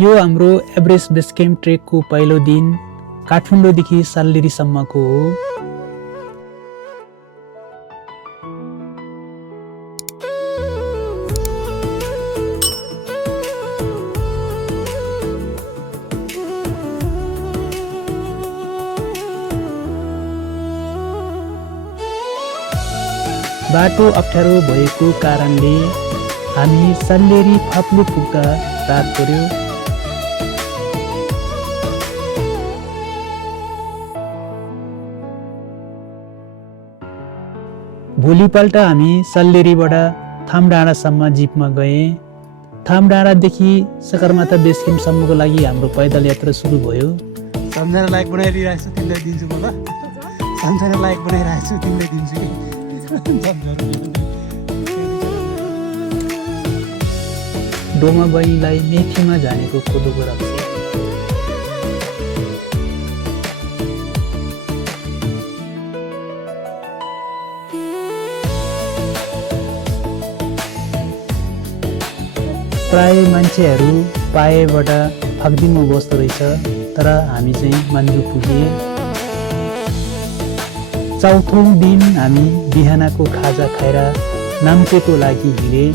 यो हाम्रो Everest base camp ट्रेकको पहिलो दिन काठमाडौँदेखि साल्लेरीसम्मको हो। बाटो अप्ठ्यारो भएको कारणले हामी साल्लेरी फाप्लो पुग्दा रात पर्यो। भोलिपल्ट हामी साल्लेरीबाट थामडाँडासम्म जिपमा गए। थामडाँडादेखि सगरमाथा बेस क्याम्पसम्मको लागि हाम्रो पैदल यात्रा सुरु भयो। सम्झना लायक बनाइदिइरहेको छु, तिमीलाई दिन्छु म ल। सम्झना लायक बनाइरहेको छु, तिमीलाई दिन्छु कि। डोमा बहिनीलाई मेथीमा जानेको कोदोको रक्सी। प्राय मान्छेहरू पाएबाट फाक्दिनमा बस्दो रहेछ, तर हामी चाहिँ मान्जु पुगे। चौथौं दिन हामी बिहानको खाजा खाएर नाम्चेको लागि हिँडे।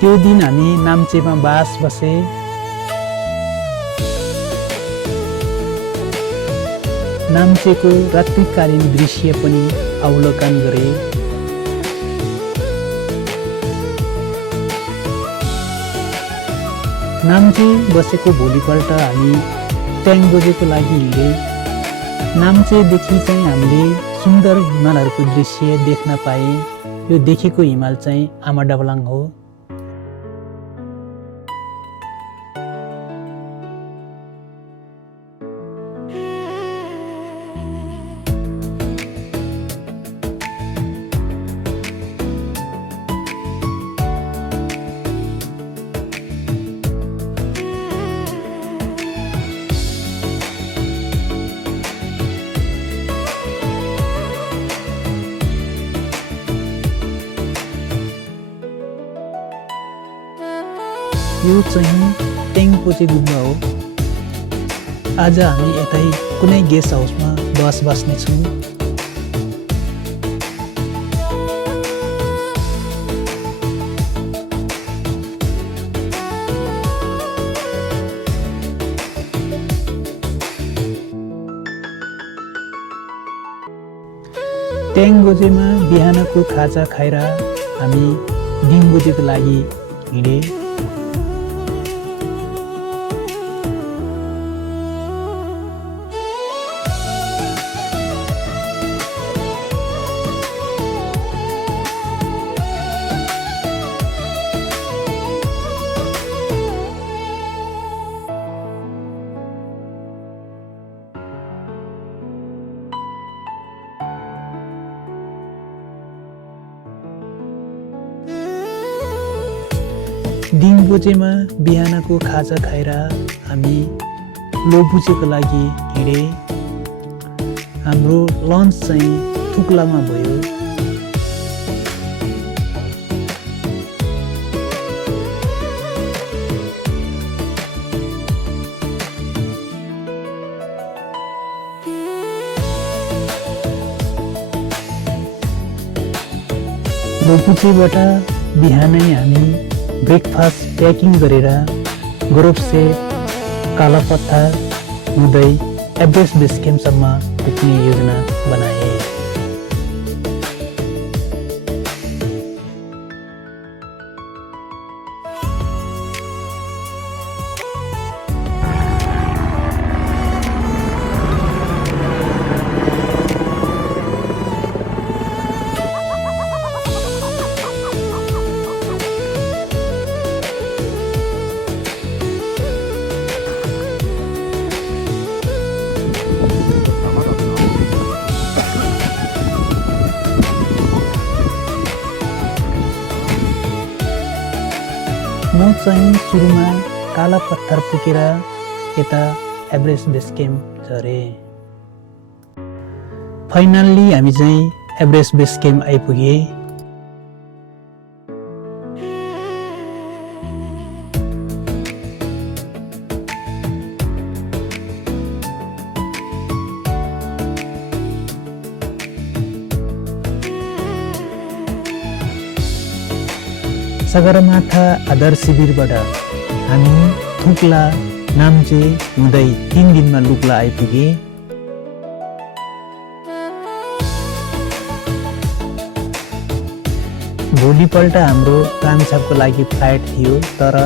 त्यो दिन हामी नाम्चेमा बास बसे। नाम्चेको रात्रिकालीन दृश्य पनि अवलोकन गरे। नाम्चे बसेको भोलिपल्ट हामी ट्याङ्गोजेको लागि हिँडे। नाम्चेदेखि चाहिँ हामीले सुन्दर हिमालहरूको दृश्य देख्न पाए। यो देखेको हिमाल चाहिँ आमाडाबलाङ हो। यो चाहिँ टेङपोचे गुम्बा हो। आज हामी यतै कुनै गेस्ट हाउसमा बस बस्नेछौँ। ट्याङ्गोजेमा बिहानको खाजा खाएर हामी डिङ्गोजेको लागि हिँडे। डिङबोजेमा बिहानको खाजा खाएर हामी लोबुचेको लागि हिँडे। हाम्रो लन्च चाहिँ थुक्लामा भयो। लोबुचेबाट बिहानै हामी ब्रेकफास्ट प्याकिङ गरेर गोरफसे कालापत्थर हुँदै एभरेस्ट बेस क्याम्पसम्म पुग्ने योजना बनाए। म चाहिँ सुरुमा काला पत्थर पुगेर यता एभरेस्ट बेस क्याम्प झरे। फाइनल्ली हामी चाहिँ एभरेस्ट बेस क्याम्प आइपुगे। सगरमाथा आधार शिविरबाट हामी थुक्ला नाम्चे हुँदै 3 दिनमा लुक्ला आइपुगे। भोलिपल्ट हाम्रो रामेछापको लागि फ्लाइट थियो, तर